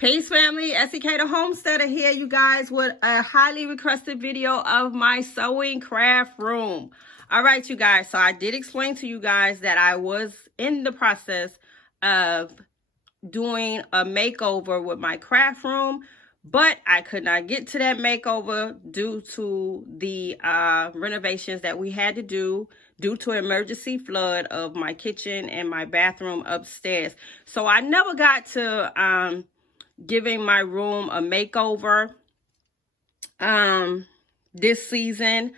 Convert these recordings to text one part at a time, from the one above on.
Peace family, Esikhomesteddah here, you guys, with a highly requested video of my sewing craft room. All right, you guys, so I did explain to you guys that I was in the process of doing a makeover with my craft room, but I could not get to that makeover due to the renovations that we had to do due to an emergency flood of my kitchen and my bathroom upstairs. So I never got to giving my room a makeover this season.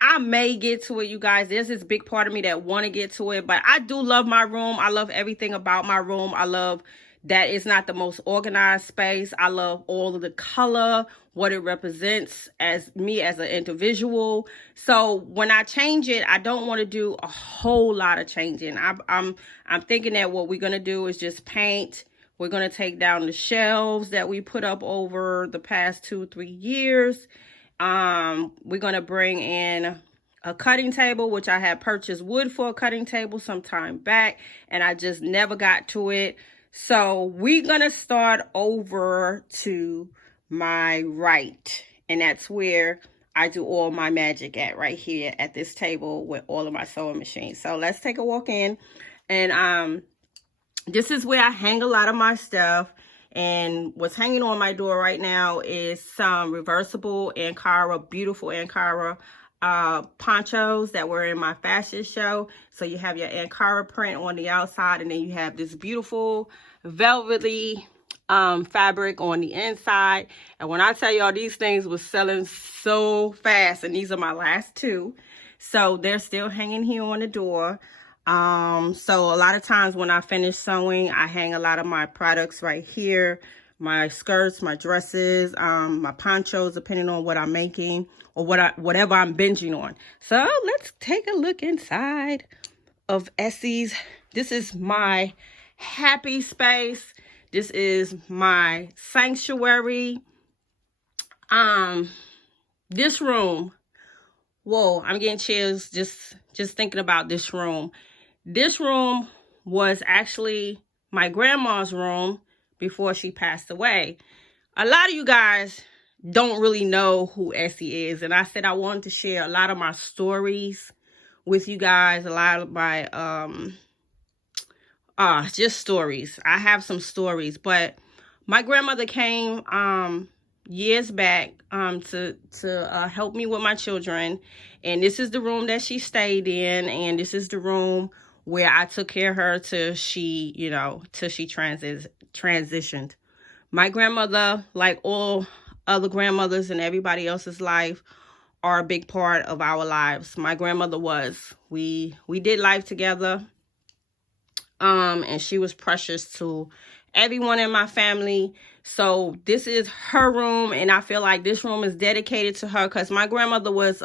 I may get to it, you guys. There's this big part of me that want to get to it, but I do love my room. I love everything about my room. I love that it's not the most organized space. I love all of the color, what it represents as me as an individual. So when I change it, I don't want to do a whole lot of changing. I'm thinking that what we're going to do is just paint. We're going to take down the shelves that we put up over the past 2-3 years. We're going to bring in a cutting table, which I had purchased wood for a cutting table some time back, and I just never got to it. So we're going to start over to my right, and that's where I do all my magic at, right here at this table with all of my sewing machines. So let's take a walk in, and this is where I hang a lot of my stuff. And what's hanging on my door right now is some reversible Ankara, beautiful Ankara ponchos that were in my fashion show. So you have your Ankara print on the outside, and then you have this beautiful velvety fabric on the inside. And when I tell y'all, these things was selling so fast, and these are my last two. So they're still hanging here on the door. So a lot of times when I finish sewing, I hang a lot of my products right here, my skirts, my dresses, my ponchos, depending on what I'm making or whatever I'm binging on. So let's take a look inside of Essie's. This is my happy space. This is my sanctuary. This room, whoa, I'm getting chills just thinking about this room. This room was actually my grandma's room before she passed away. A lot of you guys don't really know who Essie is, and I said I wanted to share a lot of my stories with you guys, a lot of my just stories. I have some stories, but my grandmother came years back to help me with my children, and this is the room that she stayed in, and this is the room where I took care of her till she, till she transitioned. My grandmother, like all other grandmothers in everybody else's life, are a big part of our lives. My grandmother was. We did life together, and she was precious to everyone in my family. So this is her room, and I feel like this room is dedicated to her because my grandmother was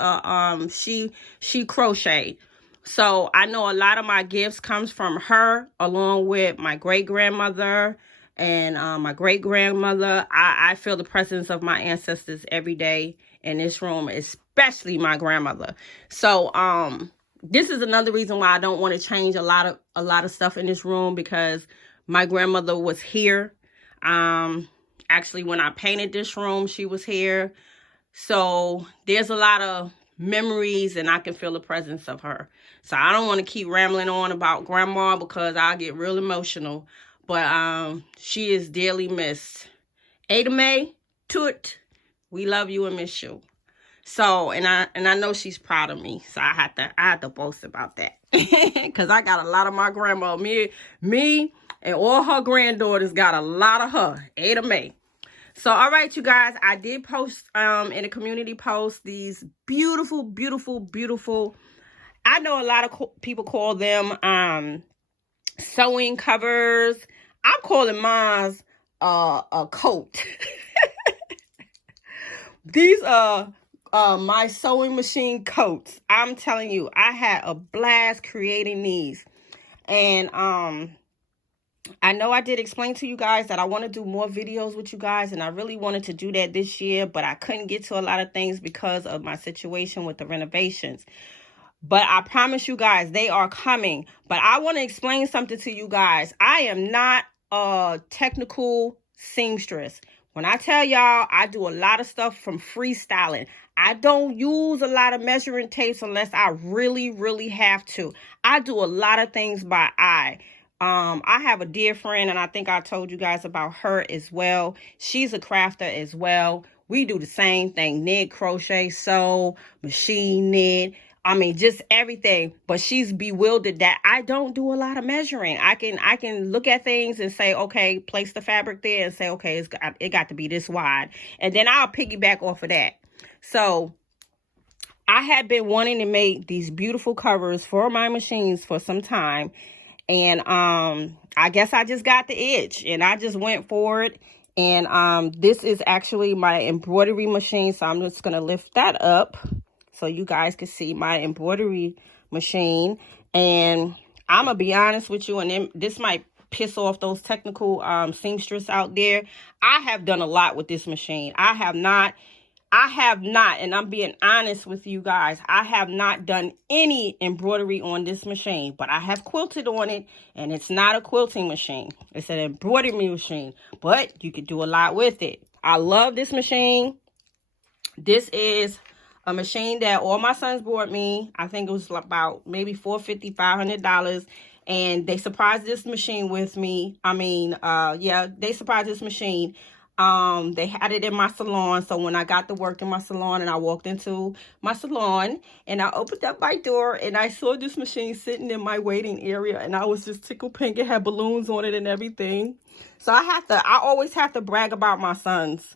she crocheted. So I know a lot of my gifts comes from her, along with my great-grandmother and my great-grandmother. I feel the presence of my ancestors every day in this room, especially my grandmother. So this is another reason why I don't want to change a lot of stuff in this room, because my grandmother was here. Actually, when I painted this room, she was here. So there's a lot of memories, and I can feel the presence of her. So I don't want to keep rambling on about grandma because I get real emotional. But she is dearly missed. Ada Mae, Toot, we love you and miss you. So, and I know she's proud of me. So I had to boast about that. Because I got a lot of my grandma. Me and all her granddaughters got a lot of her. Ada Mae. So, all right, you guys, I did post in a community post these beautiful, beautiful, beautiful, I know a lot of people call them sewing covers. I'm calling mine a coat. These are my sewing machine coats. I'm telling you, I had a blast creating these. And I know I did explain to you guys that I want to do more videos with you guys, and I really wanted to do that this year, but I couldn't get to a lot of things because of my situation with the renovations. But I promise you guys, they are coming. But I want to explain something to you guys. I am not a technical seamstress. When I tell y'all, I do a lot of stuff from freestyling. I don't use a lot of measuring tapes unless I really, really have to. I do a lot of things by eye. I have a dear friend, and I think I told you guys about her as well. She's a crafter as well. We do the same thing: knit, crochet, sew, machine knit. I mean, just everything. But she's bewildered that I don't do a lot of measuring. I can look at things and say, okay, place the fabric there and say, okay, it got to be this wide. And then I'll piggyback off of that. So I had been wanting to make these beautiful covers for my machines for some time. And I guess I just got the itch and I just went for it. And this is actually my embroidery machine. So I'm just going to lift that up so you guys can see my embroidery machine. And I'm going to be honest with you, and this might piss off those technical seamstress out there. I have done a lot with this machine. I have not, and I'm being honest with you guys, I have not done any embroidery on this machine, but I have quilted on it, and it's not a quilting machine. It's an embroidery machine, but you can do a lot with it. I love this machine. This is a machine that all my sons bought me. I think it was about maybe $450, $500. And they surprised this machine with me. I mean, yeah, they surprised this machine. They had it in my salon. So when I got to work in my salon and I walked into my salon and I opened up my door and I saw this machine sitting in my waiting area, and I was just tickled pink. It had balloons on it and everything. So I always have to brag about my sons.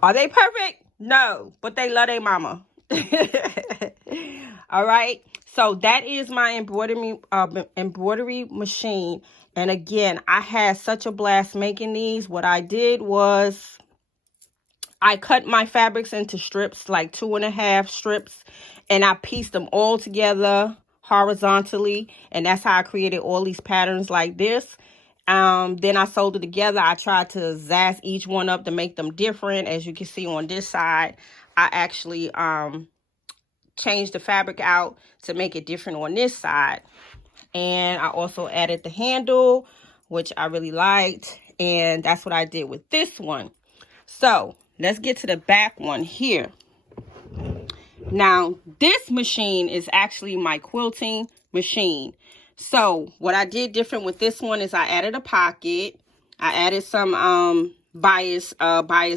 Are they perfect? No, but they love their mama. All right, so that is my embroidery machine. And again, I had such a blast making these. What I did was I cut my fabrics into strips, like 2.5 strips, and I pieced them all together horizontally, and that's how I created all these patterns like this. Then I sewed it together. I tried to zazz each one up to make them different. As you can see on this side, I actually changed the fabric out to make it different on this side. And I also added the handle, which I really liked. And that's what I did with this one. So let's get to the back one here. Now, this machine is actually my quilting machine. So what I did different with this one is I added a pocket. I added some bias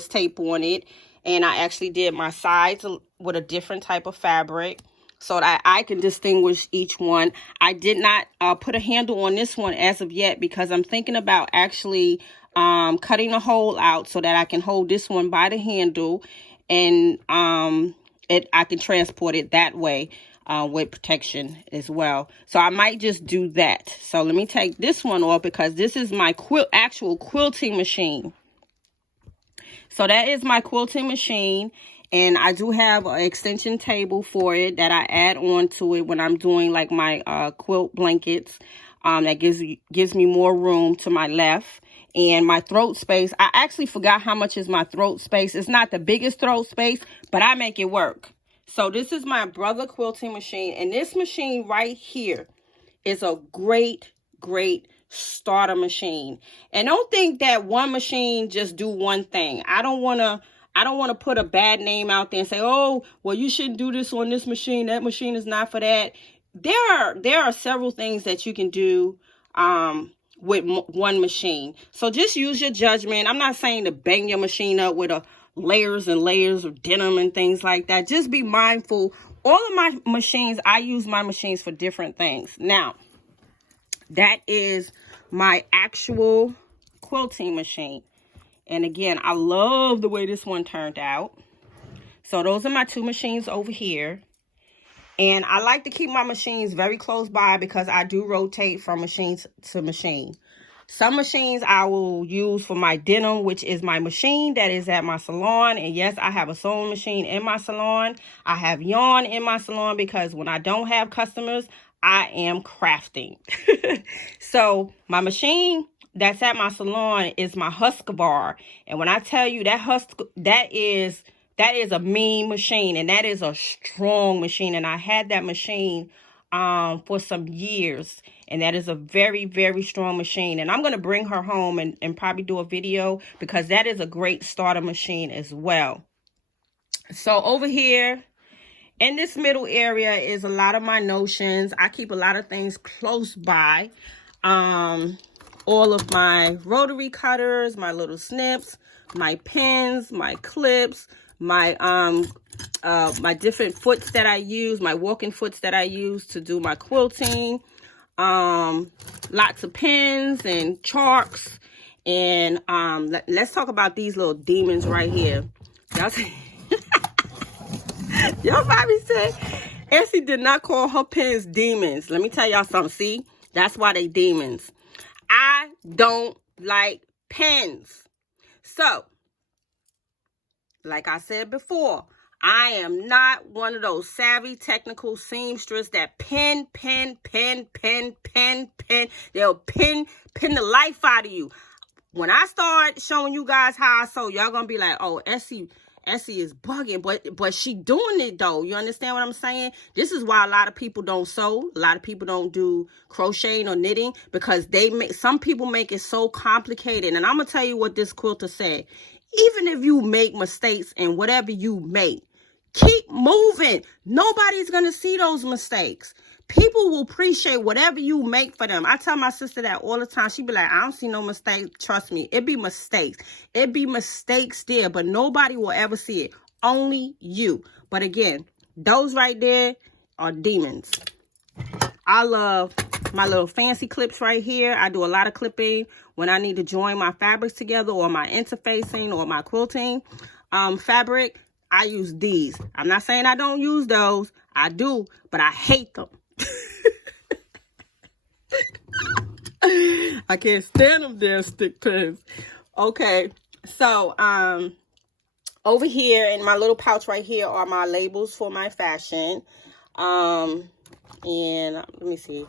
tape on it. And I actually did my sides with a different type of fabric so that I can distinguish each one. I did not put a handle on this one as of yet because I'm thinking about actually cutting a hole out so that I can hold this one by the handle, and I can transport it that way with protection as well. So I might just do that. So let me take this one off because this is my actual quilting machine. So that is my quilting machine, and I do have an extension table for it that I add on to it when I'm doing like my quilt blankets. That gives me more room to my left. And my throat space, I actually forgot how much is my throat space. It's not the biggest throat space, but I make it work. So this is my brother quilting machine, and this machine right here is a great starter machine. And don't think that one machine just do one thing. I don't want to put a bad name out there and say, oh, well, you shouldn't do this on this machine. That machine is not for that. There are several things that you can do with one machine. So just use your judgment. I'm not saying to bang your machine up with layers and layers of denim and things like that. Just be mindful. All of my machines, I use my machines for different things. Now, that is my actual quilting machine. And again, I love the way this one turned out. So those are my two machines over here. And I like to keep my machines very close by because I do rotate from machine to machine. Some machines I will use for my denim, which is my machine that is at my salon. And yes, I have a sewing machine in my salon. I have yarn in my salon because when I don't have customers, I am crafting. So my machine that's at my salon is my Husqvarna. And when I tell you that is a mean machine, and that is a strong machine. And I had that machine for some years, and that is a very, very strong machine. And I'm going to bring her home and probably do a video, because that is a great starter machine as well. So over here in this middle area is a lot of my notions. I keep a lot of things close by. All of my rotary cutters, my little snips, my pins, my clips, my my different foots that I use, my walking foots that I use to do my quilting. Lots of pens and chalks. And let's talk about these little demons right here. Y'all probably said Essie did not call her pens demons. Let me tell y'all something. See, that's why they demons. I don't like pens. So, like I said before, I am not one of those savvy technical seamstress that pen. They'll pin the life out of you. When I start showing you guys how I sew, y'all gonna be like, oh, Essie is bugging, but she doing it though. You understand what I'm saying? This is why a lot of people don't sew. A lot of people don't do crocheting or knitting, because some people make it so complicated. And I'm gonna tell you what this quilter said. Even if you make mistakes in whatever you make, keep moving. Nobody's gonna see those mistakes. People will appreciate whatever you make for them. I tell my sister that all the time. She be like, I don't see no mistake. Trust me, it be mistakes. It be mistakes there, but nobody will ever see it. Only you. But again, those right there are demons. I love my little fancy clips right here. I do a lot of clipping when I need to join my fabrics together, or my interfacing, or my quilting fabric. I use these. I'm not saying I don't use those. I do, but I hate them. I can't stand them damn stick pins. Okay, so over here in my little pouch right here are my labels for my fashion. And let me see.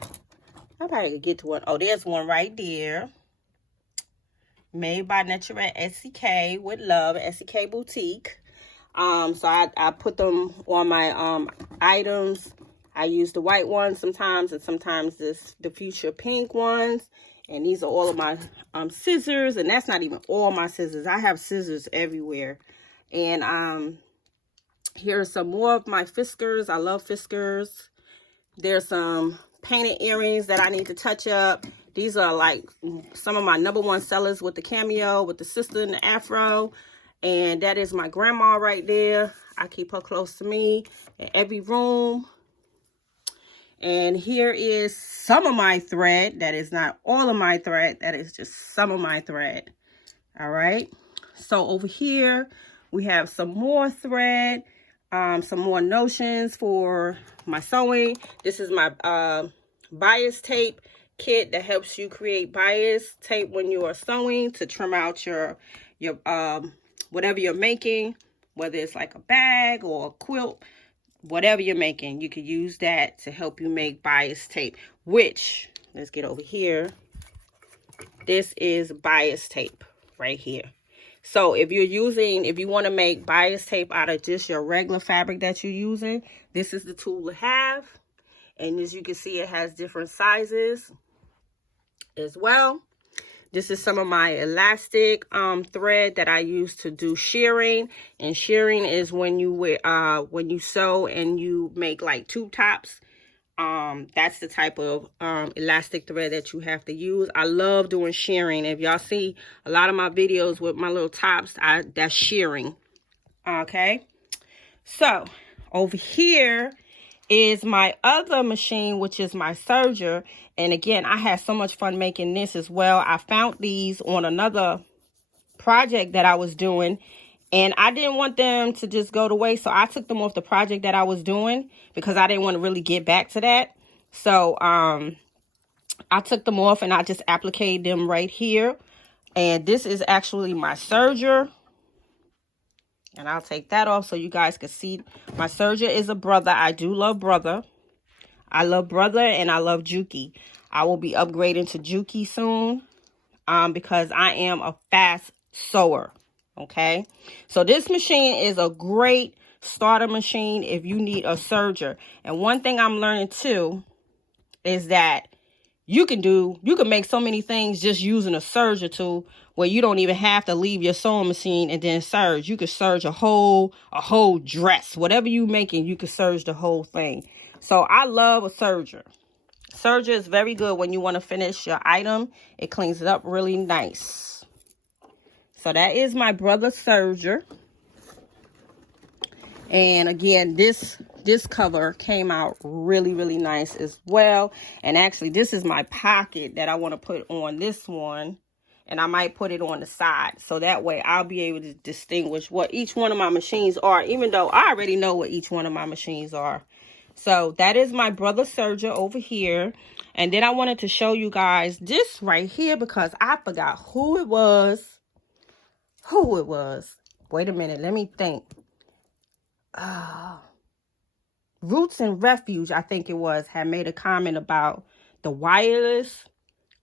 I probably could get to one. Oh, there's one right there. Made by Natural SK with love, SK Boutique. So I put them on my items. I use the white ones sometimes, and sometimes the fuchsia pink ones. And these are all of my scissors, and that's not even all my scissors. I have scissors everywhere. And here's some more of my fiskars. I love fiskars. There's some painted earrings that I need to touch up. These are like some of my #1 sellers with the cameo, with the sister in the afro. And that is my grandma right there. I keep her close to me in every room. And here is some of my thread. That is not all of my thread. That is just some of my thread. All right. So over here, we have some more thread, some more notions for my sewing. This is my bias tape kit that helps you create bias tape when you are sewing to trim out your whatever you're making, whether it's like a bag or a quilt. Whatever you're making, you could use that to help you make bias tape, which, let's get over here. This is bias tape right here. So if you want to make bias tape out of just your regular fabric that you're using, this is the tool to have. And as you can see, it has different sizes as well. This is some of my elastic thread that I use to do shearing. And shearing is when you sew and you make like tube tops. That's the type of elastic thread that you have to use. I love doing shearing. If y'all see a lot of my videos with my little tops, that's shearing. Okay. So over here is my other machine, which is my Serger. And again, I had so much fun making this as well. I found these on another project that I was doing, and I didn't want them to just go to waste. So I took them off the project that I was doing because I didn't want to really get back to that. So I took them off and I just appliqued them right here. And this is actually my Serger. And I'll take that off so you guys can see. My Serger is a brother. I do love brother. I love brother and I love Juki. I will be upgrading to Juki soon because I am a fast sewer. Okay. So this machine is a great starter machine if you need a serger. And one thing I'm learning too is that you can make so many things just using a serger tool, where you don't even have to leave your sewing machine and then serge. You could serge a whole dress. Whatever you making, you could serge the whole thing. So I love a serger. Serger is very good when you want to finish your item. It cleans it up really nice. So that is my brother serger. And again, this cover came out really, really nice as well. And actually, this is my pocket that I want to put on this one. And I might put it on the side. So that way I'll be able to distinguish what each one of my machines are, even though I already know what each one of my machines are. So that is my brother Serger over here. And then I wanted to show you guys this right here because I forgot who it was. Wait a minute, let me think. Roots and Refuge, I think it was, had made a comment about the wireless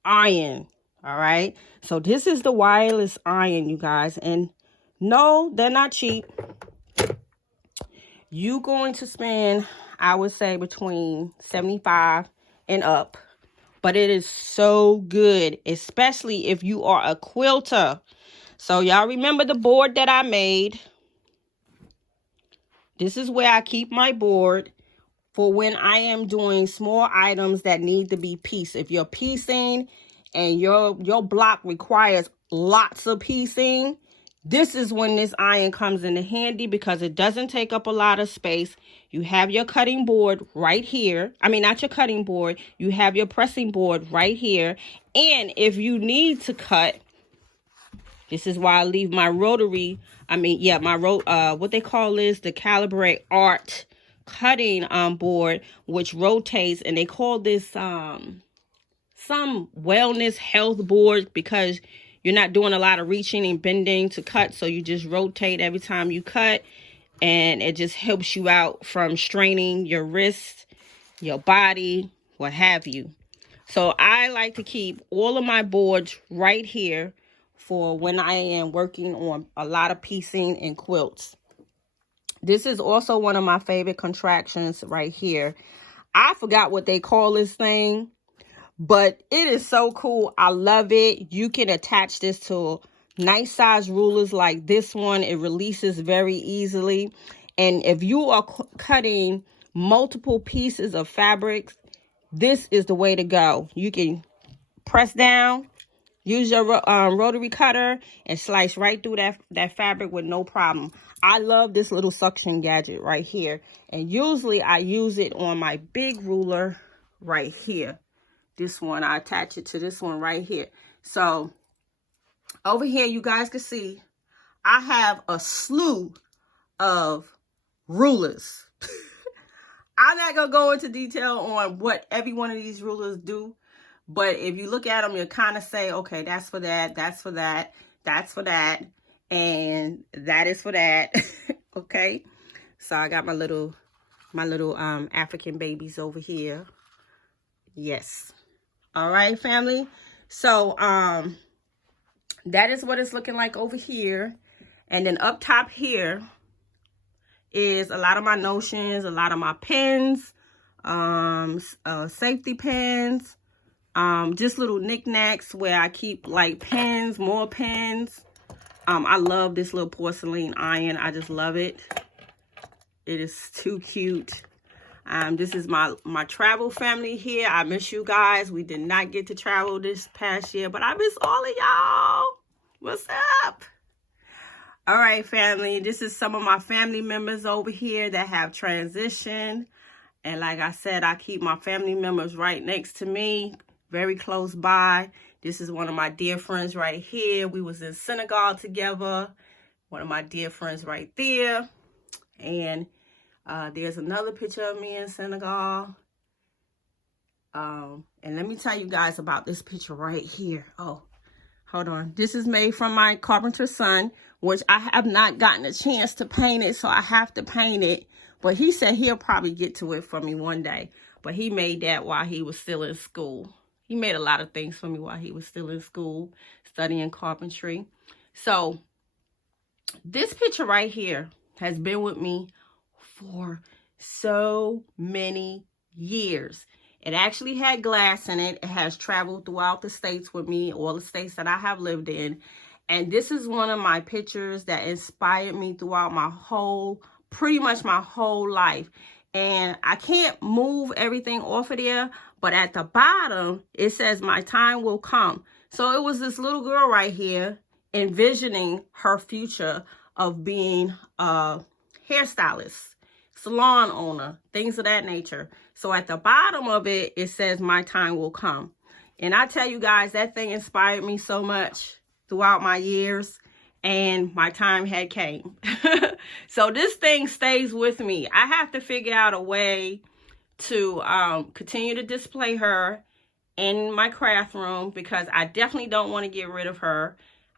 iron. All right, so this is the wireless iron, you guys, and no, they're not cheap. You're going to spend, I would say, between $75 and up, but it is so good, especially if you are a quilter. So y'all remember the board that I made? This is where I keep my board for when I am doing small items that need to be pieced. If you're piecing and your block requires lots of piecing, this is when this iron comes in handy because it doesn't take up a lot of space. You have your cutting board right here. I mean, not your cutting board. You have your pressing board right here. And if you need to cut, this is why I leave my rotary. What they call is the Calibrate Art cutting board, which rotates, and they call this some wellness health board because you're not doing a lot of reaching and bending to cut, so you just rotate every time you cut, and it just helps you out from straining your wrist, your body, what have you. So I like to keep all of my boards right here for when I am working on a lot of piecing and quilts. This is also one of my favorite contractions right here. I forgot what they call this thing, but it is so cool. I love it. You can attach this to nice size rulers like this one. It releases very easily. And if you are cutting multiple pieces of fabrics, this is the way to go. You can press down, use your rotary cutter, and slice right through that fabric with no problem. I love this little suction gadget right here. And usually I use it on my big ruler right here. This one, I attach it to this one right here. So over here, you guys can see I have a slew of rulers. I'm not going to go into detail on what every one of these rulers do. But if you look at them, you'll kind of say, okay, that's for that, that's for that, that's for that, and that is for that. Okay. So I got my little African babies over here. Yes. All right, family. So that is what it's looking like over here. And then up top here is a lot of my notions, a lot of my pens, safety pens, just little knickknacks where I keep like pens, more pens. I love this little porcelain iron. I just love it. It is too cute. This is my travel family here. I miss you guys. We did not get to travel this past year, but I miss all of y'all. What's up? All right, family. This is some of my family members over here that have transitioned. And like I said, I keep my family members right next to me, very close by. This is one of my dear friends right here. We was in Senegal together. One of my dear friends right there. And there's another picture of me in Senegal. And let me tell you guys about this picture right here. Oh, hold on. This is made from my carpenter son, which I have not gotten a chance to paint it, so I have to paint it. But he said he'll probably get to it for me one day. But he made that while he was still in school. He made a lot of things for me while he was still in school, studying carpentry. So this picture right here has been with me for so many years. It actually had glass in it. It has traveled throughout the states with me, all the states that I have lived in. And this is one of my pictures that inspired me throughout pretty much my whole life. And I can't move everything off of there, but at the bottom, it says, my time will come. So it was this little girl right here envisioning her future of being a hairstylist, salon owner, things of that nature. So at the bottom of it, it says, my time will come. And I tell you guys, that thing inspired me so much throughout my years, and my time had came. So this thing stays with me. I have to figure out a way to continue to display her in my craft room, because I definitely don't want to get rid of her.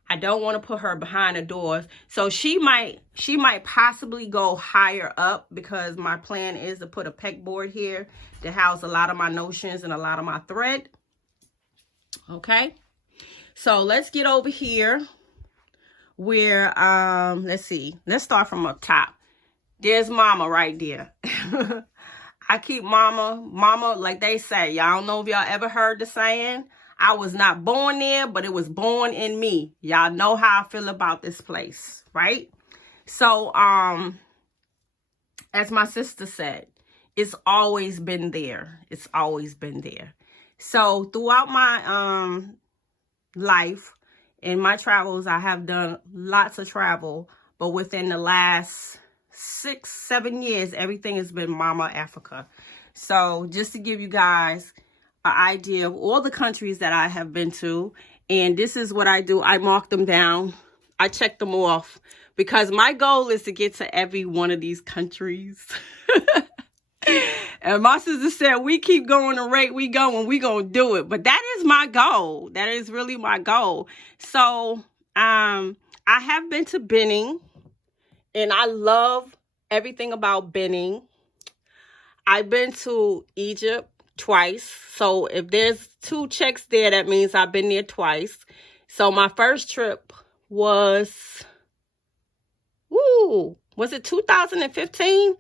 I don't want to put her behind the doors. So she might possibly go higher up, because my plan is to put a pegboard here to house a lot of my notions and a lot of my thread. Okay. So let's get over here where, let's see. Let's start from up top. There's Mama right there. I keep Mama, like they say. Y'all don't know if y'all ever heard the saying, I was not born there, but it was born in me. Y'all know how I feel about this place, right? So, as my sister said, it's always been there. It's always been there. So throughout my life, in my travels, I have done lots of travel, but within the last 6-7 years, everything has been Mama Africa. So just to give you guys an idea of all the countries that I have been to, and this is what I do. I mark them down. I check them off, because my goal is to get to every one of these countries. And my sister said, we keep going the rate we go and we gonna do it. But that is my goal. That is really my goal. So I have been to Benin, and I love everything about Benin. I've been to Egypt twice. So if there's 2 checks there, that means I've been there twice. So my first trip was it 2015?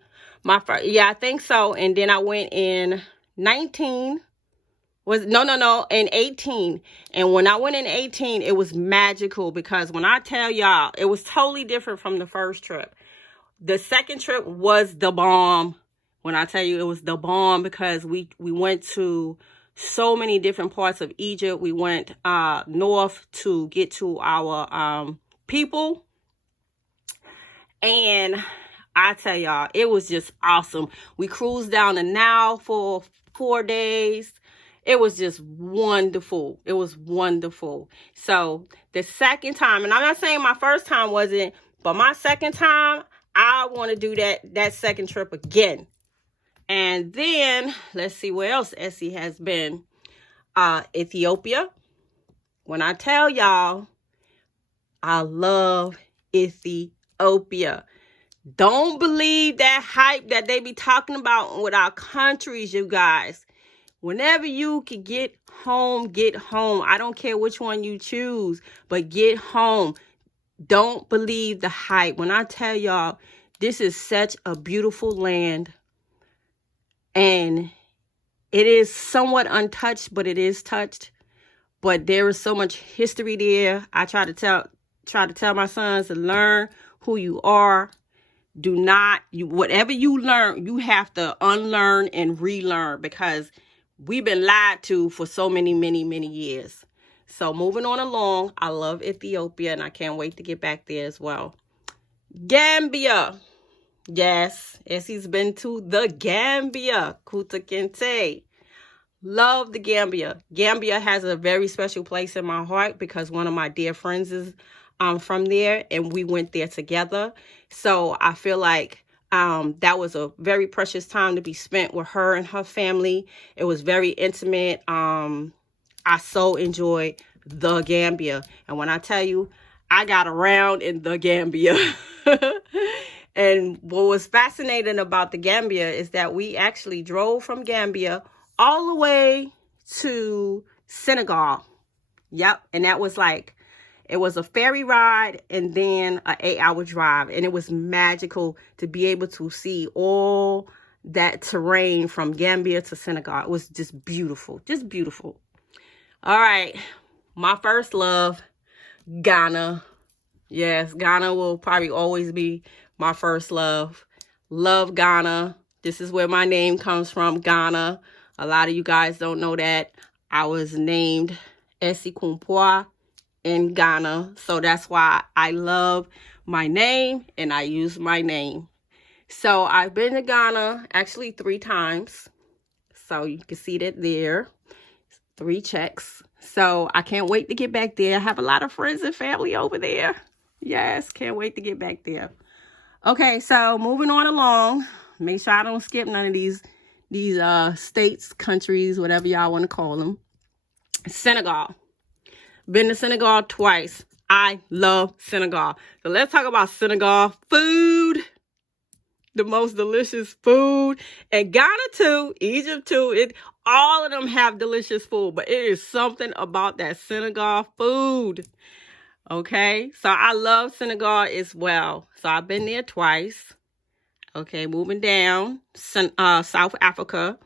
Yeah, I think so. And then I went in 18. And when I went in 18, it was magical, because when I tell y'all, it was totally different from the first trip. The second trip was the bomb. When I tell you it was the bomb, because we went to so many different parts of Egypt. We went north to get to our people. And I tell y'all, it was just awesome. We cruised down the Nile for 4 days. It was just wonderful. It was wonderful. So the second time, and I'm not saying my first time wasn't, but my second time, I want to do that second trip again. And then let's see where else Essie has been. Ethiopia. When I tell y'all, I love Ethiopia. Don't believe that hype that they be talking about with our countries, you guys. Whenever you can get home, get home. I don't care which one you choose, but get home. Don't believe the hype. When I tell y'all, this is such a beautiful land. And it is somewhat untouched, but it is touched. But there is so much history there. I try to tell my sons to learn who you are. Do not, whatever you learn, you have to unlearn and relearn, because we've been lied to for so many years. So moving on along, I love Ethiopia, and I can't wait to get back there as well. Gambia. Yes, Essie's been to the Gambia. Kuta Kente. Love the Gambia. Gambia has a very special place in my heart, because one of my dear friends is from there, and we went there together. So I feel like that was a very precious time to be spent with her and her family. It was very intimate. I so enjoyed the Gambia. And when I tell you, I got around in the Gambia. And what was fascinating about the Gambia is that we actually drove from Gambia all the way to Senegal. Yep. And that was like, it was a ferry ride and then an 8-hour drive. And it was magical to be able to see all that terrain from Gambia to Senegal. It was just beautiful, just beautiful. All right, my first love, Ghana. Yes, Ghana will probably always be my first love. Love Ghana. This is where my name comes from, Ghana. A lot of you guys don't know that. I was named Esikhomesteddah in Ghana. So that's why I love my name and I use my name. So I've been to Ghana actually 3 times. So you can see that there. 3 checks. So I can't wait to get back there. I have a lot of friends and family over there. Yes, can't wait to get back there. Okay, so moving on along. Make sure I don't skip none of these states, countries, whatever y'all want to call them. Senegal. Been to Senegal twice. I love Senegal. So let's talk about Senegal food. The most delicious food. And Ghana too, Egypt too. All of them have delicious food, but it is something about that Senegal food. Okay, so I love Senegal as well. So I've been there twice. Okay, moving down, South Africa.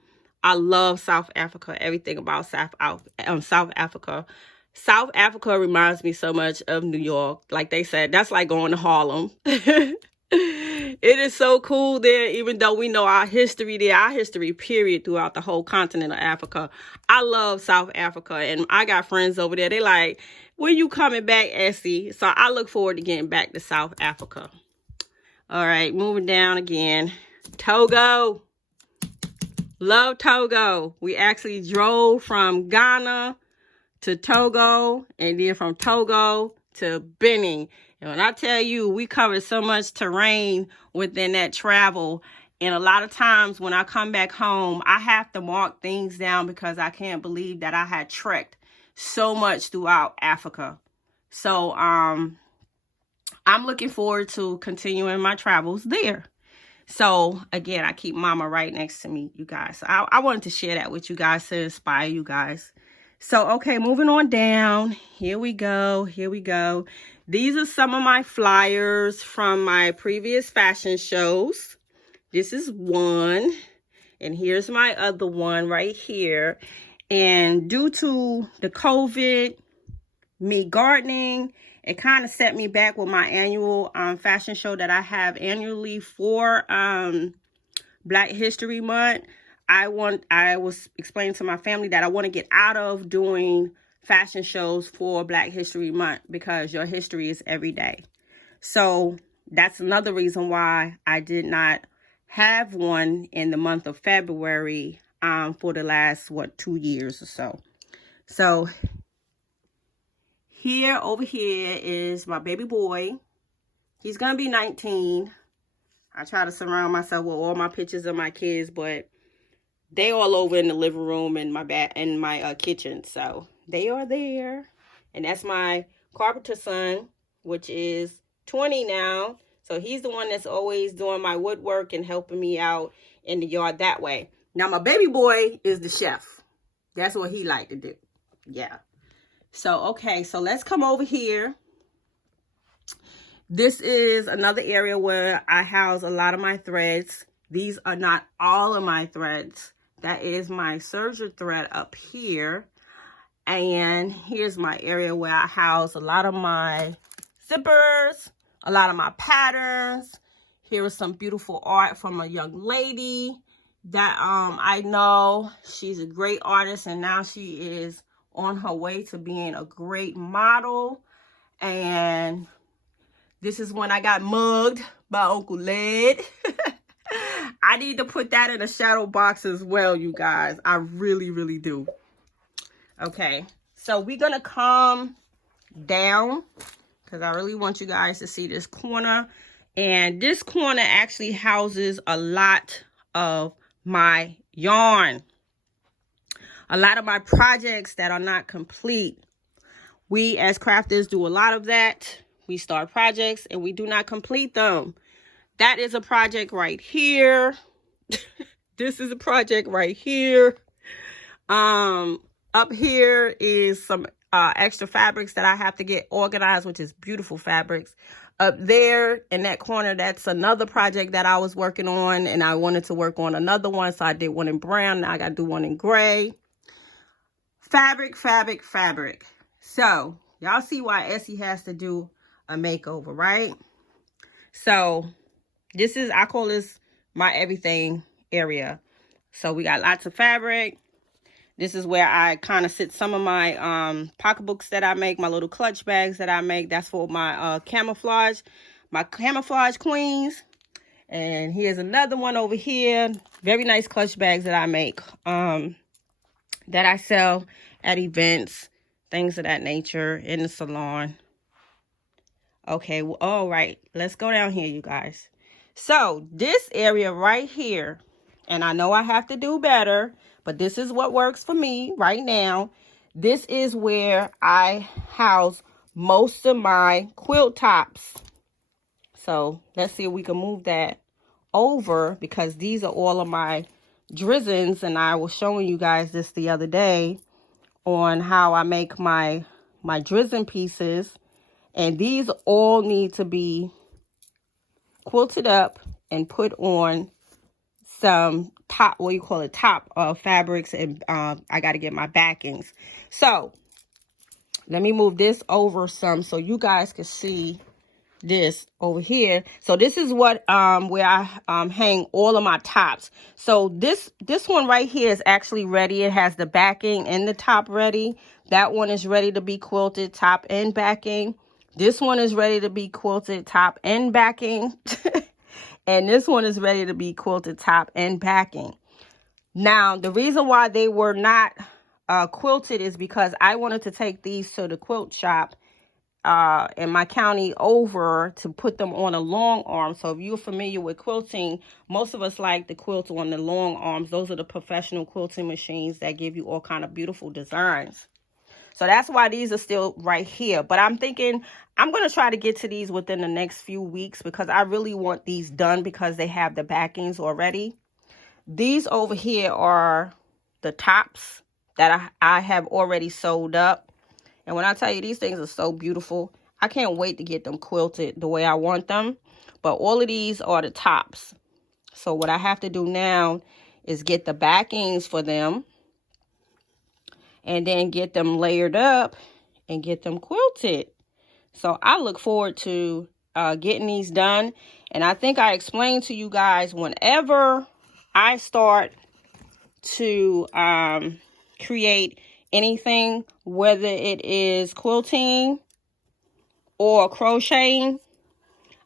I love South Africa. Everything about South Africa. South Africa reminds me so much of New York. Like they said, that's like going to Harlem. It is so cool there, even though we know our history there, our history period throughout the whole continent of Africa. I love South Africa, and I got friends over there. They like, when you coming back, Essie? So I look forward to getting back to South Africa. All right, moving down again. Togo. Love Togo. We actually drove from Ghana to Togo, and then from Togo to Benin. And when I tell you, we covered so much terrain within that travel. And a lot of times when I come back home, I have to mark things down because I can't believe that I had trekked so much throughout Africa. So I'm looking forward to continuing my travels there. So again, I keep mama right next to me, you guys. So I wanted to share that with you guys to inspire you guys. So, okay, moving on down. Here we go. Here we go. These are some of my flyers from my previous fashion shows. This is one. And here's my other one right here. And due to the COVID, me gardening, it kind of set me back with my annual fashion show that I have annually for Black History Month. I was explaining to my family that I want to get out of doing fashion shows for Black History Month because your history is every day. So that's another reason why I did not have one in the month of February for the last, 2 years or so. So over here is my baby boy. He's going to be 19. I try to surround myself with all my pictures of my kids, but they all over in the living room and my kitchen. So they are there. And that's my carpenter son, which is 20 now. So he's the one that's always doing my woodwork and helping me out in the yard that way. Now my baby boy is the chef. That's what he like to do. Yeah. So, okay. So let's come over here. This is another area where I house a lot of my threads. These are not all of my threads. That is my Serger thread up here. And here's my area where I house a lot of my zippers, a lot of my patterns. Here is some beautiful art from a young lady that I know. She's a great artist, and now she is on her way to being a great model. And this is when I got mugged by Uncle Led. I need to put that in a shadow box as well, you guys. I really, really do. Okay, so we're going to come down because I really want you guys to see this corner. And this corner actually houses a lot of my yarn. A lot of my projects that are not complete. We as crafters do a lot of that. We start projects and we do not complete them. That is a project right here. This is a project right here. Up here is some extra fabrics that I have to get organized, which is beautiful fabrics. Up there in that corner, that's another project that I was working on, and I wanted to work on another one, so I did one in brown. Now I got to do one in gray. Fabric. So y'all see why Essie has to do a makeover, right? So this is, I call this my everything area. So we got lots of fabric. This is where I kind of sit some of my pocketbooks that I make, my little clutch bags that I make. That's for my camouflage queens. And here's another one over here. Very nice clutch bags that I make, that I sell at events, things of that nature, in the salon. Okay, well, all right, let's go down here, you guys. So this area right here, and I know I have to do better, but this is what works for me right now. This is where I house most of my quilt tops. So let's see if we can move that over, because these are all of my drizzins, and I was showing you guys this the other day on how I make my drizzin pieces, and these all need to be quilted up and put on some top, what you call it, top fabrics, and I got to get my backings. So let me move this over some so you guys can see this over here. So this is what where I hang all of my tops. So this one right here is actually ready. It has the backing and the top ready. That one is ready to be quilted, top and backing. This one is ready to be quilted, top and backing. And this one is ready to be quilted, top and backing. Now, the reason why they were not quilted is because I wanted to take these to the quilt shop in my county over to put them on a long arm. So if you're familiar with quilting, most of us like the quilt on the long arms. Those are the professional quilting machines that give you all kind of beautiful designs. So that's why these are still right here. But I'm thinking I'm going to try to get to these within the next few weeks, because I really want these done because they have the backings already. These over here are the tops that I have already sewed up. And when I tell you, these things are so beautiful, I can't wait to get them quilted the way I want them. But all of these are the tops. So what I have to do now is get the backings for them, and then get them layered up and get them quilted. So I look forward to getting these done. And I think I explained to you guys, whenever I start to create anything, whether it is quilting or crocheting,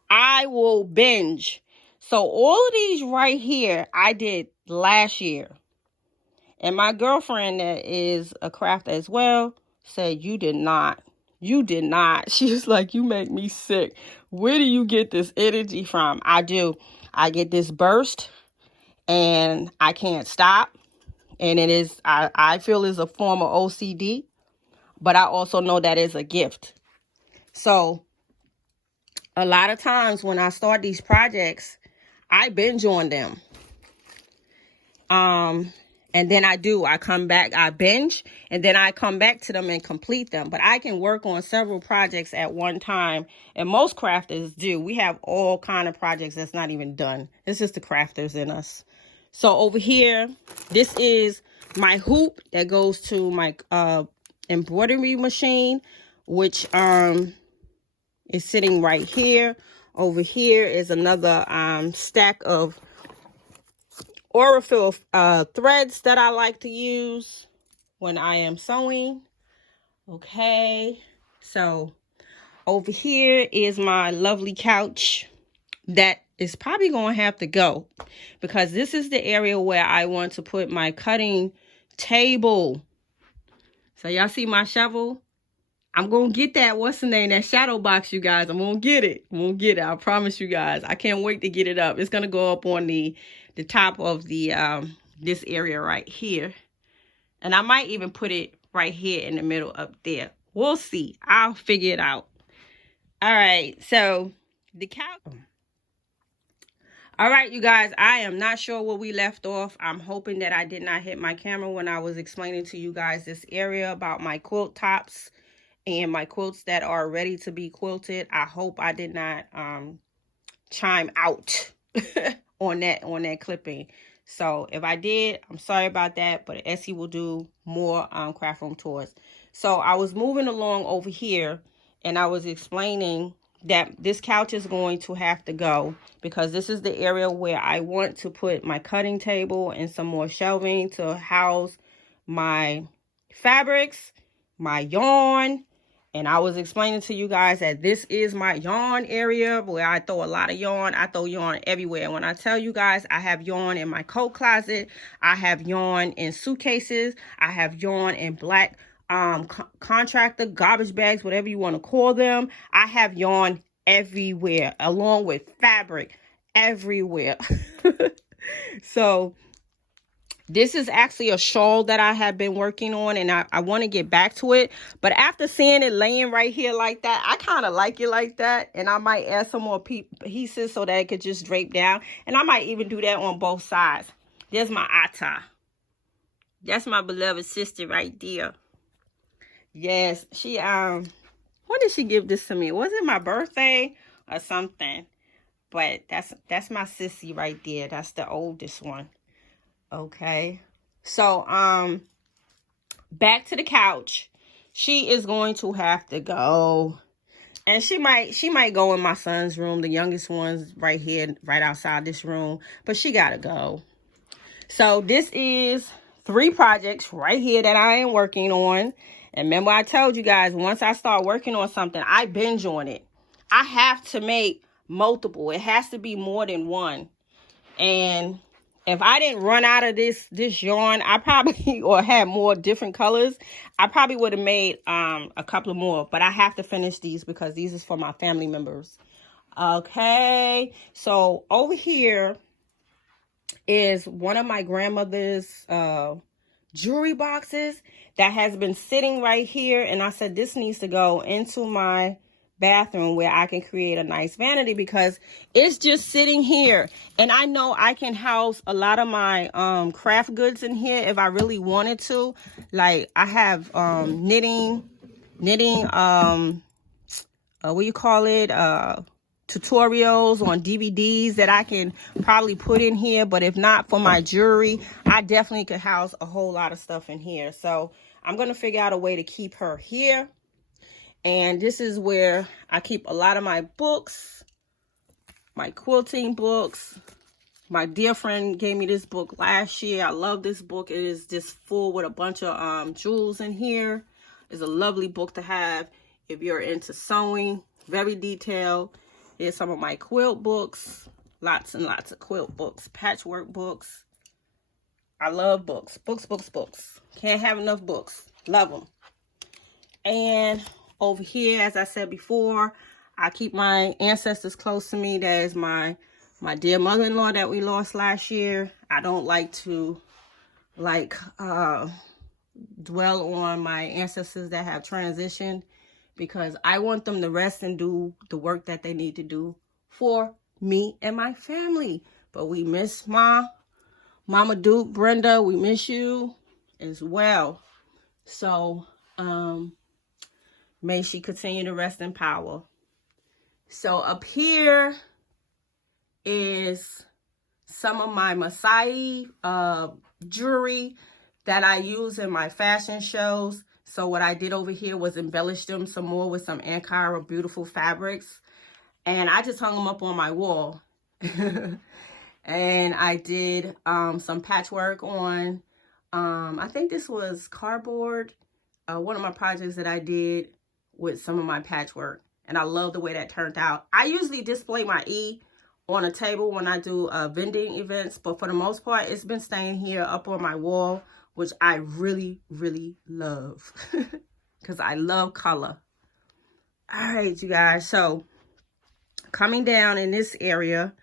I will binge. So all of these right here I did last year. And my girlfriend that is a crafter as well said, you did not. She was like, you make me sick. Where do you get this energy from? I do. I get this burst and I can't stop. And it is, I feel is a form of OCD, but I also know that is a gift. So a lot of times when I start these projects, I binge on them. And then I come back, I binge, and then I come back to them and complete them. But I can work on several projects at one time, and most crafters do. We have all kind of projects that's not even done. It's just the crafters in us. So over here, this is my hoop that goes to my embroidery machine, which is sitting right here. Over here is another stack of Orifil threads that I like to use when I am sewing. Okay, so over here is my lovely couch that is probably going to have to go, because this is the area where I want to put my cutting table. So y'all see my shovel? I'm going to get that, what's the name, that shadow box, you guys. I'm going to get it. I promise you guys. I can't wait to get it up. It's going to go up on the top of the this area right here. And I might even put it right here in the middle up there. We'll see. I'll figure it out. All right. So the couch. All right, you guys, I am not sure where we left off. I'm hoping that I did not hit my camera when I was explaining to you guys this area about my quilt tops and my quilts that are ready to be quilted. I hope I did not chime out on that clipping. So if I did, I'm sorry about that, but Essie will do more craft room tours. So I was moving along over here and I was explaining that this couch is going to have to go because this is the area where I want to put my cutting table and some more shelving to house my fabrics, my yarn. And I was explaining to you guys that this is my yarn area where I throw a lot of yarn. I throw yarn everywhere. When I tell you guys, I have yarn in my coat closet. I have yarn in suitcases. I have yarn in black contractor garbage bags, whatever you want to call them. I have yarn everywhere, along with fabric everywhere. So this is actually a shawl that I have been working on, and I want to get back to it. But after seeing it laying right here like that, I kind of like it like that. And I might add some more pieces so that it could just drape down. And I might even do that on both sides. There's my Ata. That's my beloved sister right there. Yes, she, when did she give this to me? Was it my birthday or something? But that's my sissy right there. That's the oldest one. Okay, so back to the couch. She is going to have to go, and she might go in my son's room. The youngest one's right here, right outside this room, but she gotta go. So this is 3 projects right here that I am working on. And remember, I told you guys, once I start working on something, I binge on it. I have to make multiple. It has to be more than one. And if I didn't run out of this yarn, I probably, or had more different colors, I probably would have made a couple of more. But I have to finish these because these is for my family members. Okay, so over here is one of my grandmother's jewelry boxes that has been sitting right here. And I said, this needs to go into my bathroom where I can create a nice vanity because it's just sitting here. And I know I can house a lot of my craft goods in here if I really wanted to. Like I have knitting, what you call it? Tutorials on DVDs that I can probably put in here. But if not for my jewelry, I definitely could house a whole lot of stuff in here. So I'm going to figure out a way to keep her here. And this is where I keep a lot of my books, my quilting books. My dear friend gave me this book last year. I love this book. It is just full with a bunch of jewels in here. It's a lovely book to have if you're into sewing. Very detailed. Here's some of my quilt books. Lots and lots of quilt books. Patchwork books. I love books. Books. Can't have enough books. Love them. And over here, as I said before, I keep my ancestors close to me. That is my dear mother-in-law that we lost last year. I don't like to dwell on my ancestors that have transitioned because I want them to rest and do the work that they need to do for me and my family. But we miss Mama Duke, Brenda. We miss you as well. So, may she continue to rest in power. So up here is some of my Masai jewelry that I use in my fashion shows. So what I did over here was embellish them some more with some Ankara beautiful fabrics. And I just hung them up on my wall. And I did some patchwork on, I think this was cardboard. One of my projects that I did with some of my patchwork. And I love the way that turned out. I usually display my E on a table when I do vending events. But for the most part, it's been staying here up on my wall, which I really, really love. Because I love color. All right, you guys. So coming down in this area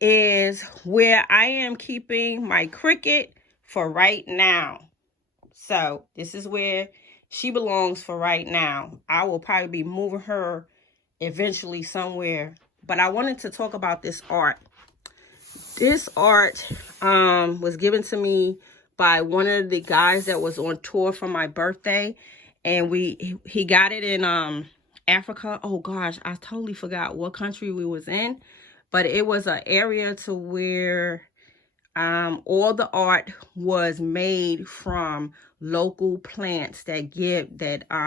is where I am keeping my Cricut for right now. So this is where she belongs for right now. I will probably be moving her eventually somewhere. But I wanted to talk about this art. This art was given to me by one of the guys that was on tour for my birthday, and he got it in Africa. Oh gosh, I totally forgot what country we was in, but it was an area to where all the art was made from local plants that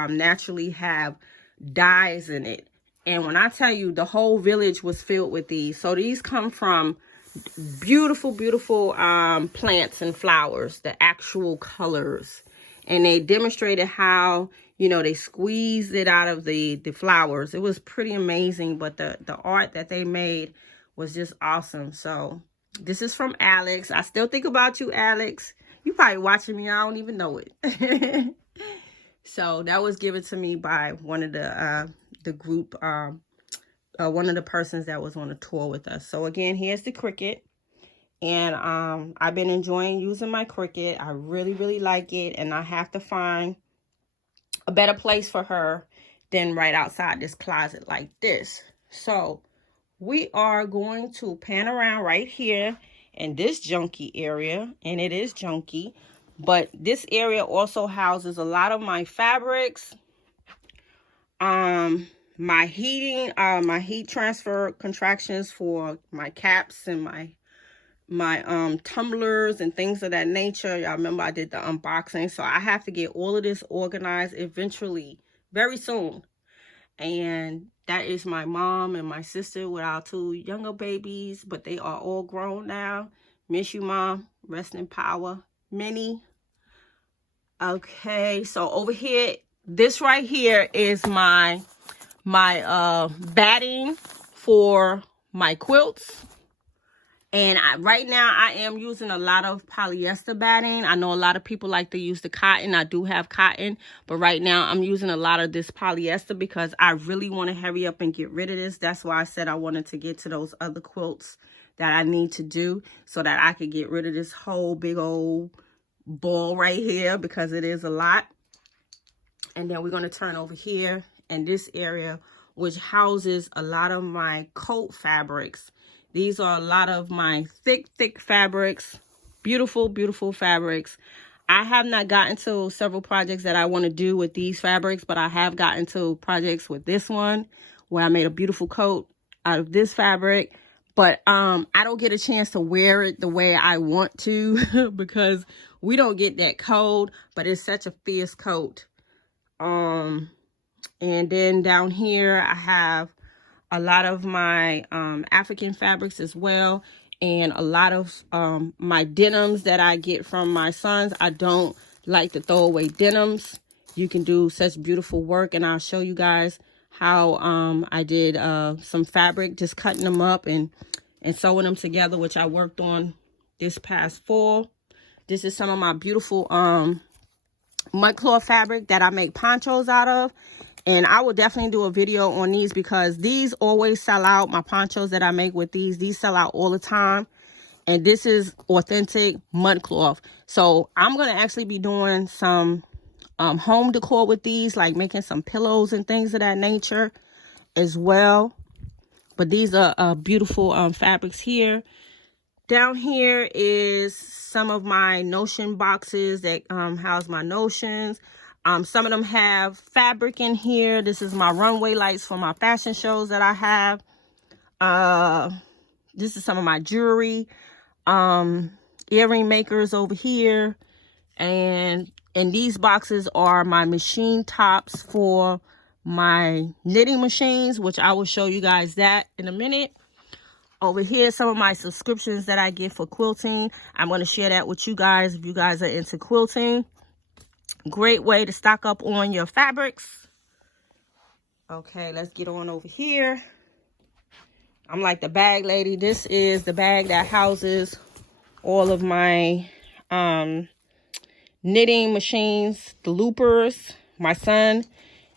naturally have dyes in it. And when I tell you, the whole village was filled with these. So these come from beautiful, beautiful plants and flowers, the actual colors. And they demonstrated how, you know, they squeezed it out of the flowers. It was pretty amazing, but the art that they made was just awesome. So this is from Alex. I still think about you, Alex. You probably watching me. I don't even know it. So that was given to me by one of the group, one of the persons that was on the tour with us. So again, here's the Cricut. And I've been enjoying using my Cricut. I really, really like it. And I have to find a better place for her than right outside this closet like this. So we are going to pan around right here in this junky area. And it is junky. But this area also houses a lot of my fabrics. My heat transfer contractions for my caps and my tumblers and things of that nature. Y'all remember I did the unboxing, so I have to get all of this organized eventually, very soon. And that is my mom and my sister with our two younger babies, but they are all grown now. Miss you, Mom. Rest in power. Minnie. Okay, so over here, this right here is my batting for my quilts. And right now I am using a lot of polyester batting. I know a lot of people like to use the cotton. I do have cotton, but right now I'm using a lot of this polyester because I really want to hurry up and get rid of this. That's why I said I wanted to get to those other quilts that I need to do so that I could get rid of this whole big old ball right here because it is a lot. And then we're going to turn over here in this area, which houses a lot of my coat fabrics. These are a lot of my thick fabrics. Beautiful, beautiful fabrics. I have not gotten to several projects that I want to do with these fabrics, but I have gotten to projects with this one where I made a beautiful coat out of this fabric. But I don't get a chance to wear it the way I want to because we don't get that cold, but it's such a fierce coat. And then down here I have a lot of my African fabrics as well, and a lot of my denims that I get from my sons. I don't like to throw away denims. You can do such beautiful work, and I'll show you guys how I did some fabric, just cutting them up and sewing them together, which I worked on this past fall. This is some of my beautiful mud cloth fabric that I make ponchos out of. And I will definitely do a video on these because these always sell out. My ponchos that I make with these sell out all the time. And this is authentic mud cloth. So I'm going to actually be doing some home decor with these, like making some pillows and things of that nature as well. But these are beautiful fabrics here. Down here is some of my notion boxes that house my notions. Some of them have fabric in here. This is my runway lights for my fashion shows that I have. This is some of my jewelry. Earring makers over here. And these boxes are my machine tops for my knitting machines, which I will show you guys that in a minute. Over here, some of my subscriptions that I get for quilting. I'm going to share that with you guys if you guys are into quilting. Great way to stock up on your fabrics. Okay, let's get on over here. I'm like the bag lady. This is the bag that houses all of my knitting machines, the loopers. My son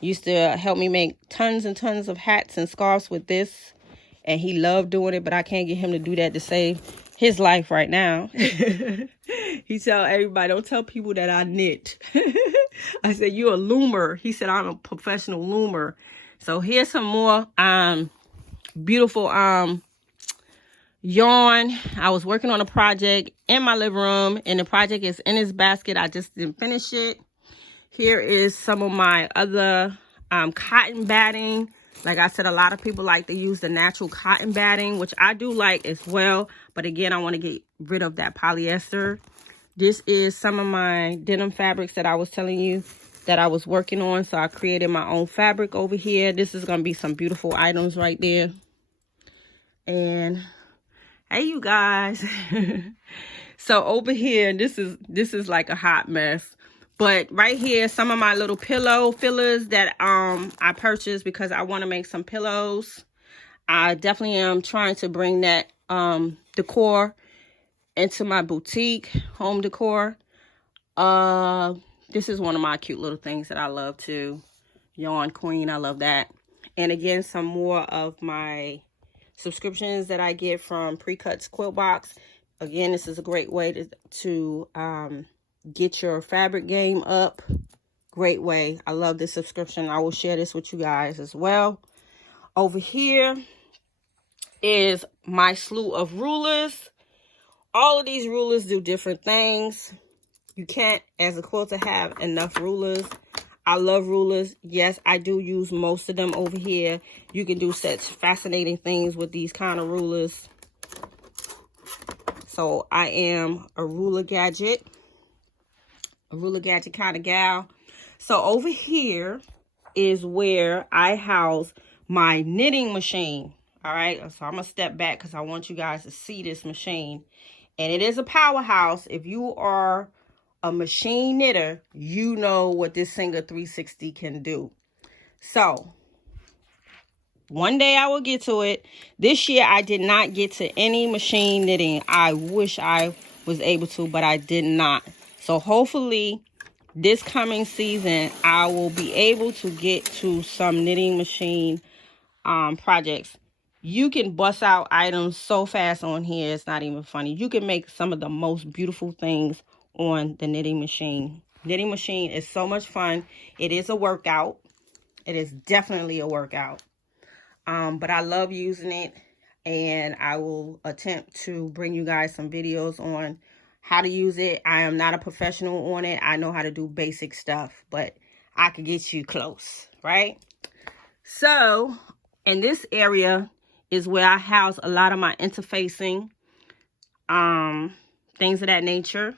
used to help me make tons and tons of hats and scarves with this. And he loved doing it, but I can't get him to do that to save his life right now. He tell everybody, don't tell people that I knit. I said, you're a loomer. He said, I'm a professional loomer. So here's some more beautiful yarn. I was working on a project in my living room, and the project is in this basket. I just didn't finish it. Here is some of my other cotton batting. Like I said, a lot of people like to use the natural cotton batting, which I do like as well. But again, I want to get rid of that polyester. This is some of my denim fabrics that I was telling you that I was working on. So I created my own fabric over here. This is going to be some beautiful items right there. And hey, you guys. So over here, this is like a hot mess. But right here, some of my little pillow fillers that I purchased because I want to make some pillows. I definitely am trying to bring that decor into my boutique, home decor. This is one of my cute little things that I love too. Yarn Queen, I love that. And again, some more of my subscriptions that I get from Precuts Quilt Box. Again, this is a great way to get your fabric game up. Great way. I love this subscription. I will share this with you guys as well. Over here is my slew of rulers. All of these rulers do different things. You can't, as a quilter, have enough rulers. I love rulers. Yes, I do use most of them over here. You can do such fascinating things with these kind of rulers. So I am a ruler gadget kind of gal. So over here is where I house my knitting machine. All right, so I'm gonna step back because I want you guys to see this machine. And it is a powerhouse. If you are a machine knitter, you know what this Singer 360 can do. So one day I will get to it. This year I did not get to any machine knitting. I wish I was able to, but I did not. So hopefully this coming season I will be able to get to some knitting machine projects. You can bust out items so fast on here, it's not even funny. You can make some of the most beautiful things on the knitting machine. Knitting machine is so much fun. It is a workout. It is definitely a workout. But I love using it, and I will attempt to bring you guys some videos on how to use it. I am not a professional on it. I know how to do basic stuff, but I could get you close, right? So in this area is where I house a lot of my interfacing, things of that nature.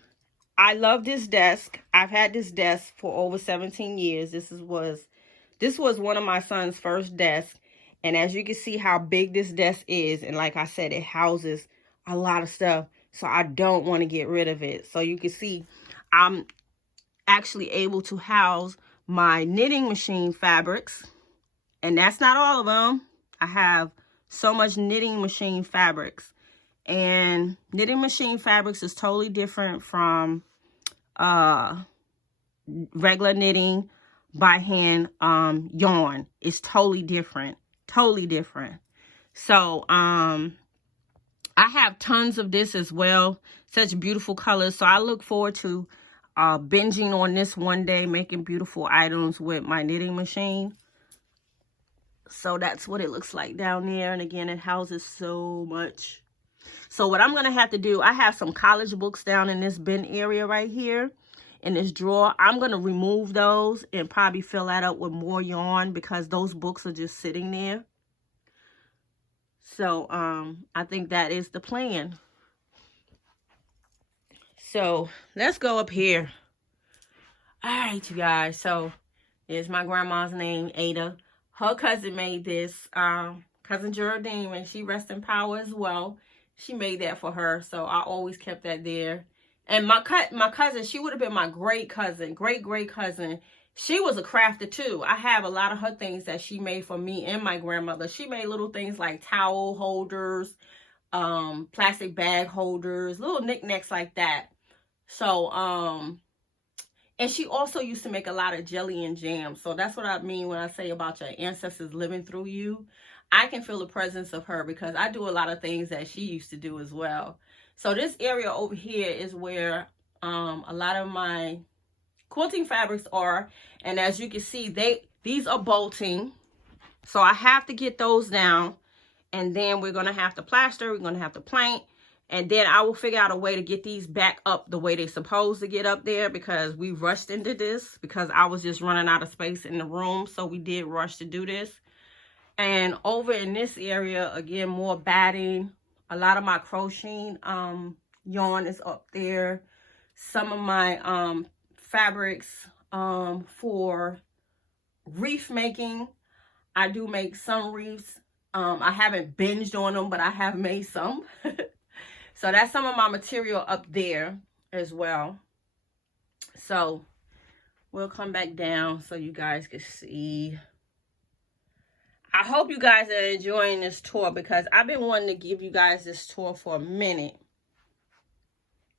I love this desk. I've had this desk for over 17 years. This was one of my son's first desks. And as you can see how big this desk is, and like I said, it houses a lot of stuff. So I don't want to get rid of it. So you can see I'm actually able to house my knitting machine fabrics. And that's not all of them. I have so much knitting machine fabrics. And knitting machine fabrics is totally different from regular knitting by hand yarn. It's totally different. Totally different. So I have tons of this as well. Such beautiful colors. So I look forward to binging on this one day, making beautiful items with my knitting machine. So that's what it looks like down there. And again, it houses so much. So what I'm going to have to do, I have some college books down in this bin area right here in this drawer. I'm going to remove those and probably fill that up with more yarn because those books are just sitting there. So I think that is the plan. So let's go up here. All right, you guys. So there's my grandma's name, Ada. Her cousin made this, cousin Geraldine, and she rests in power as well. She made that for her, so I always kept that there. And my cousin, she would have been my great cousin, great cousin. She was a crafter too. I have a lot of her things that she made for me and my grandmother. She made little things like towel holders, plastic bag holders, little knickknacks like that. So, and she also used to make a lot of jelly and jam. So that's what I mean when I say about your ancestors living through you. I can feel the presence of her because I do a lot of things that she used to do as well. So this area over here is where a lot of my quilting fabrics are. And as you can see, these are bolting. So I have to get those down. and then we're going to have to plaster, we're going to have to paint, and then I will figure out a way to get these back up the way they're supposed to get up there, because we rushed into this because I was just running out of space in the room. So we did rush to do this. And over in this area, again, more batting. A lot of my crocheting yarn is up there. Some of my fabrics for wreath making. I do make some wreaths. I haven't binged on them, but I have made some. So that's some of my material up there as well. So we'll come back down so you guys can see. I hope you guys are enjoying this tour, because I've been wanting to give you guys this tour for a minute.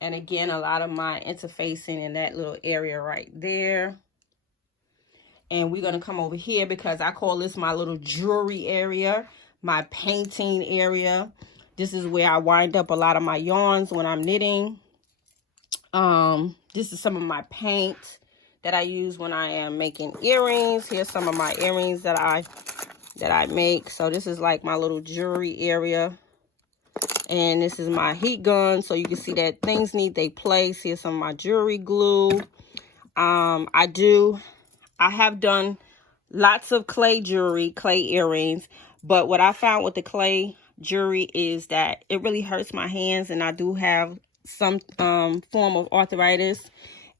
And again, a lot of my interfacing in that little area right there. And we're going to come over here because I call this my little jewelry area, my painting area. This is where I wind up a lot of my yarns when I'm knitting. This is some of my paint that I use when I am making earrings. Here's some of my earrings that I make. So this is like my little jewelry area. And this is my heat gun, so you can see that things need their place. Here's some of my jewelry glue. I have done lots of clay jewelry, clay earrings, but what I found with the clay jewelry is that it really hurts my hands, and I do have some form of arthritis.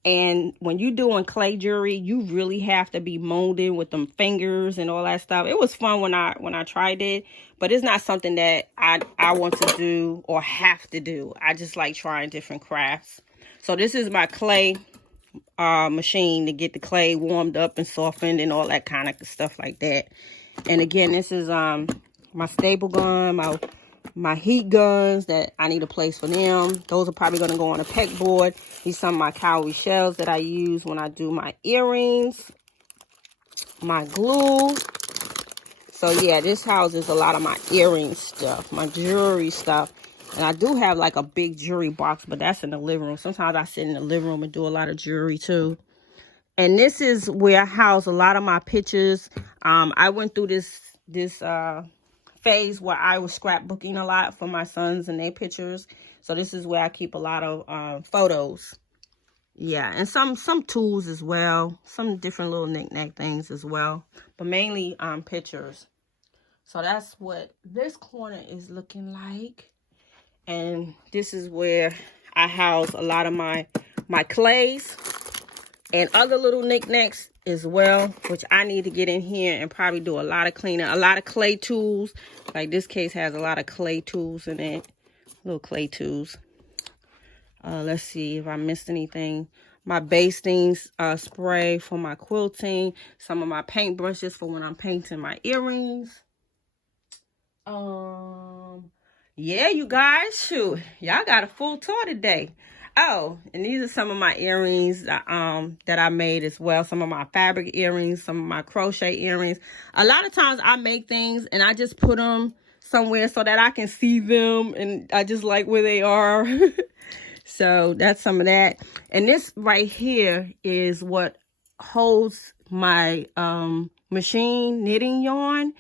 And when you're doing clay jewelry, you really have to be molding with them fingers and all that stuff. It was fun when I tried it, but it's not something that I want to do or have to do. I just like trying different crafts. So this is my clay machine to get the clay warmed up and softened and all that kind of stuff like that. And again, this is my staple gun, my heat guns that I need a place for them. Those are probably going to go on a pegboard. These are some of my cowrie shells that I use when I do my earrings. My glue. So yeah, this houses a lot of my earring stuff, my jewelry stuff. And I do have like a big jewelry box, but that's in the living room. Sometimes I sit in the living room and do a lot of jewelry too. And this is where I house a lot of my pictures. I went through this phase where I was scrapbooking a lot for my sons and their pictures. So this is where I keep a lot of photos. Yeah, and some tools as well. Some different little knick-knack things as well. But mainly pictures. So that's what this corner is looking like. And this is where I house a lot of my clays and other little knickknacks as well, which I need to get in here and probably do a lot of cleaning. A lot of clay tools. Like this case has a lot of clay tools in it. Little clay tools. Let's see if I missed anything. My bastings spray for my quilting. Some of my paint brushes for when I'm painting my earrings. Yeah, you guys, shoot, y'all got a full tour today. Oh, and these are some of my earrings that I made as well. Some of my fabric earrings, some of my crochet earrings. A lot of times I make things and I just put them somewhere so that I can see them, and I just like where they are. So that's some of that. And this right here is what holds my machine knitting yarn.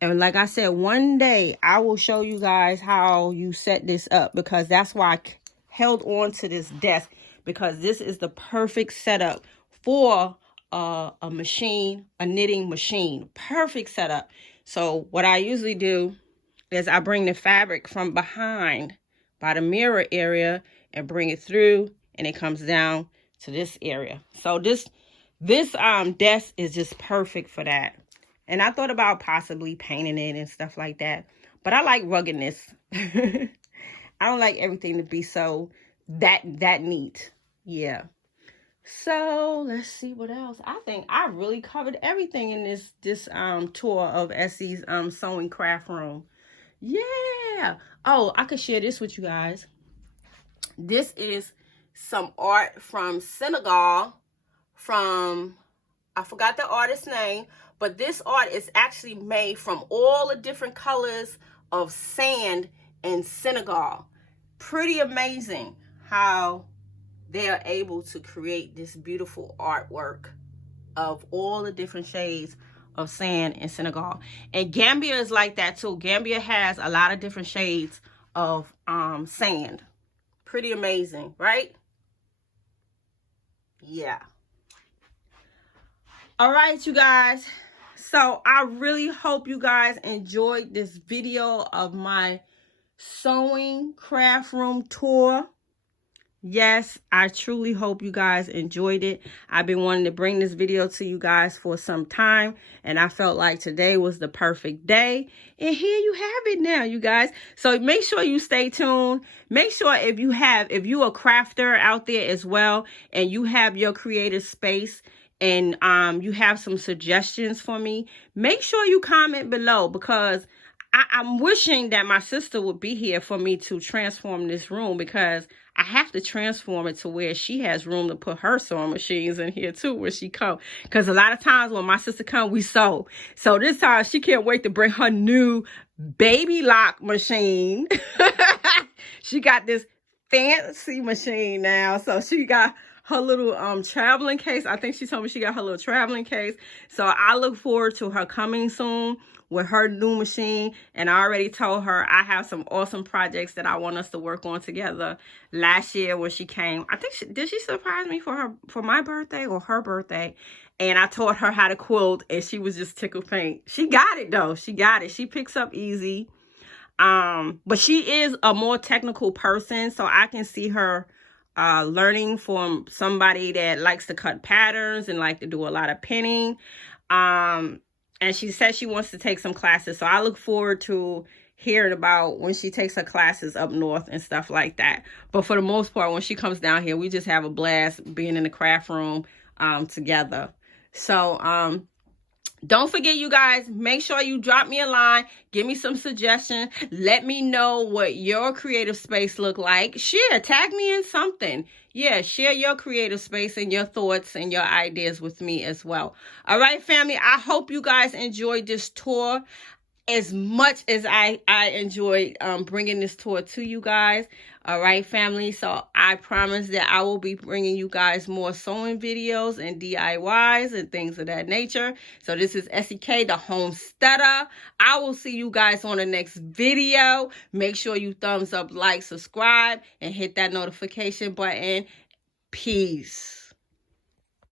And like I said, one day I will show you guys how you set this up, because that's why I held on to this desk, because this is the perfect setup for a machine, a knitting machine. Perfect setup. So what I usually do is I bring the fabric from behind by the mirror area and bring it through, and it comes down to this area. So this desk is just perfect for that. And I thought about possibly painting it and stuff like that. But I like ruggedness. I don't like everything to be so that neat. Yeah. So let's see what else. I think I really covered everything in this tour of Essie's sewing craft room. Yeah. Oh, I could share this with you guys. This is some art from Senegal, from, I forgot the artist's name, but this art is actually made from all the different colors of sand in Senegal. Pretty amazing how they are able to create this beautiful artwork of all the different shades of sand in Senegal. And Gambia is like that too. Gambia has a lot of different shades of sand. Pretty amazing, right? Yeah. All right, you guys. So I really hope you guys enjoyed this video of my sewing craft room tour. Yes, I truly hope you guys enjoyed it. I've been wanting to bring this video to you guys for some time, and I felt like today was the perfect day. And here you have it now, you guys. So make sure you stay tuned. Make sure if you a crafter out there as well, and you have your creative space, and you have some suggestions for me, make sure you comment below, because I'm wishing that my sister would be here for me to transform this room, because I have to transform it to where she has room to put her sewing machines in here too when she come. Because a lot of times when my sister come, we sew. So this time she can't wait to bring her new baby lock machine. She got this fancy machine now. So she got her little traveling case. I think she told me she got her little traveling case. So I look forward to her coming soon with her new machine. And I already told her I have some awesome projects that I want us to work on together. Last year when she came, I think did she surprise me for my birthday or her birthday? And I taught her how to quilt, and she was just tickled pink. She got it though. She got it. She picks up easy. But she is a more technical person, so I can see her learning from somebody that likes to cut patterns and like to do a lot of pinning. And she said she wants to take some classes. So I look forward to hearing about when she takes her classes up north and stuff like that. But for the most part, when she comes down here, we just have a blast being in the craft room together. So don't forget, you guys, make sure you drop me a line. Give me some suggestions. Let me know what your creative space look like. Share, tag me in something. Yeah, share your creative space and your thoughts and your ideas with me as well. All right, family, I hope you guys enjoyed this tour as much as I enjoyed bringing this tour to you guys. All right, family. So I promise that I will be bringing you guys more sewing videos and DIYs and things of that nature. So this is Esik, the homesteader. I will see you guys on the next video. Make sure you thumbs up, like, subscribe, and hit that notification button. Peace.